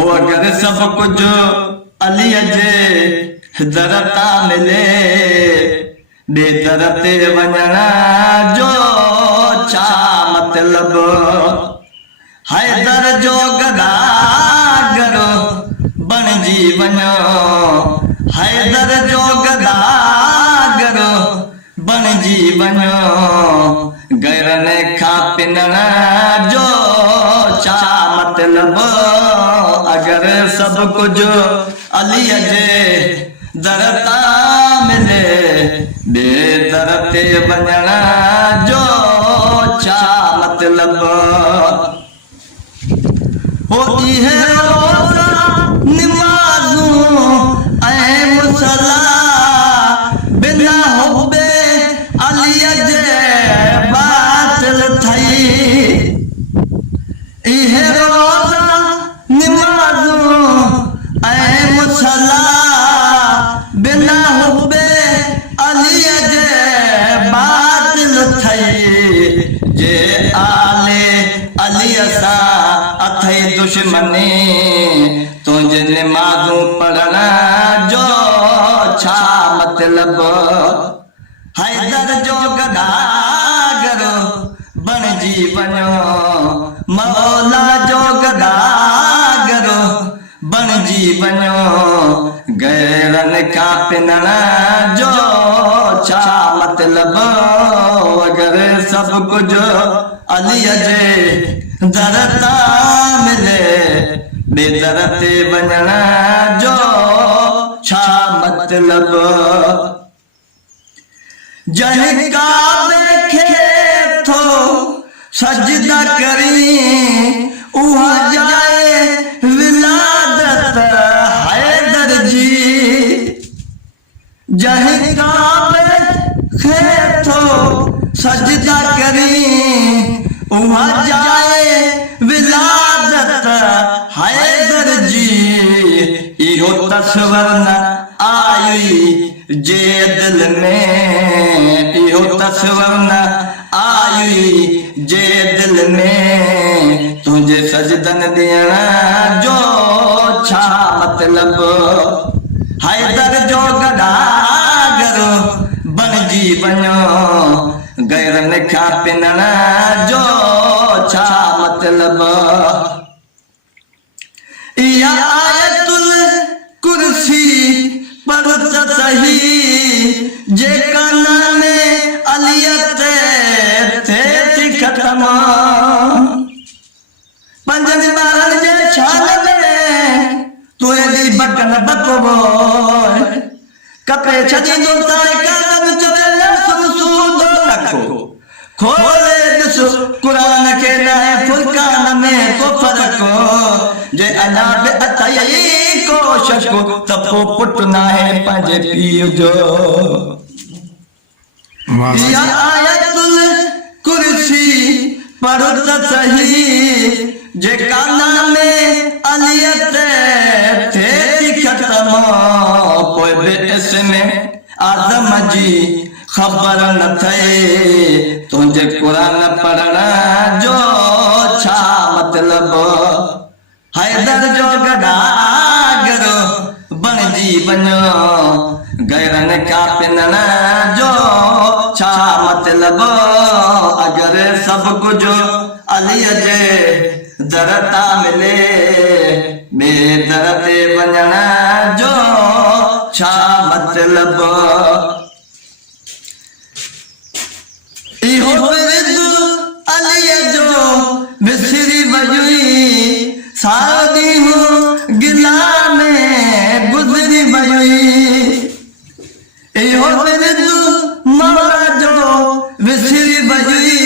हो अगर सब कुछ अली जे दरता मिले बेदर ते वञणा जो छा मतलब। हैदर जो गदागर बणजी वञो, हैदर जो गदागर बणजी वञो, गैरने खां पिनण जो छा मतलब। अगर सब कुछ अली जे दरता मिले बेदर ते वञण जो छा मतलब। हो इहे रोज़ा निमाज़ूं ऐं मुसला बिना हुब्बे अलीअ जे बातिल थई। इहे रोज़ा निमाज़ूं ऐं मुसला बिना हुब्बे अलीअ जे बातिल थई। जे आले अलीअ सां अथई दुश्मनी तुंहिंजे निमाज़ूं पढ़ण जो छा मतलब। हैदर जो गदागर बणजी वञो, मौला जो गदागर बणजी वञो, गैरनि खां पिनण जो छा मतलब। अगर सब कुछ अलीअ जे दरता मिले बेदर ते वञण जो छा मतलब। जंहिं काबे खे थो सजदा करी उहा जाए विलादत हैदर जी। जंहिं काबे खे थो सजदा करी उहा जाए विलादत हैदर जी। इहो तस्वर न आई जे दिल में, इहो तस्वर न आई जे दिल में, तुंहिंजे सजदन ॾियण जो छा मतलब। हैदर जो गदागर बणजी वञो, गैरनि खां पिनण जो छा मतलब। इहा आयतुल कुर्सी पर त सही जे कान में अलीअ ते थिए थी ख़तम। पंजनि ॿारनि जे शान में तूं एॾी बटन बकबो कपे छॾींदो ताईं कागज़ चवे सुसूदो रखो। खोले ॾिस क़ुरान खे नए फुरकान में को फ़र्क़। जे अञा बि अथई को शक त पोइ पुटु नाहे पंहिंजे पीउ जो। इहा आयतुल कुर्सी पर त सही जे कान में अलीअ ते थिए थी ख़तम। पोइ बि इसमें आज़म जी ख़बर न थिए तुंहिंजे क़ुरान पढ़ण जो छा मतलब। हैदर जो गदागर बणजी वञो, गैरनि खां पिनण जो छा मतलब। अगर सब कुछ अलीअ जे दरता मिले बेदर ते वञण जो छा मतलब। इहो विर्द अलीअ जो विसरी वई, सारो ॾींहुं गिला में गुज़री वई। इहो विर्द मौला जो विसरी वई,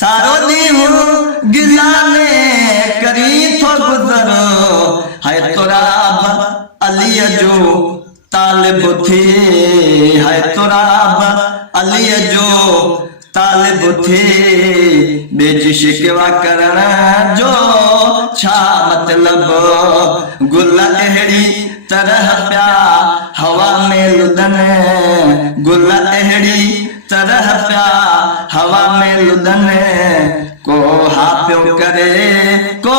सारो ॾींहुं गिला में करी थो गुज़रो। है तुराब अलीअ जो तालिब थी, है तुराब अलीअ जो तालिब थी, बेजी शिकवा करण जो छा मतलब। गुल अहिड़ी तरह पिया हवा में लुदन, गुल अहिड़ी तरह पिया हवा में लुदन, को हा पियो करे को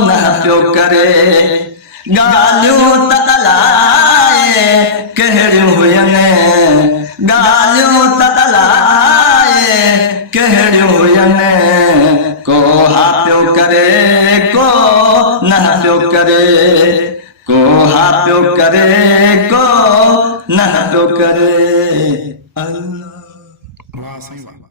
न पियो करे ॻाल्हियूं त अलाए कहिड़ियूं हुयनि ॻाल्हियूं त अलाए कहिड़ियूं हुयनि को हा पियो करे को न पियो करे को हा पियो करे को न पियो करे अल्लाह। वाह साईं वाह।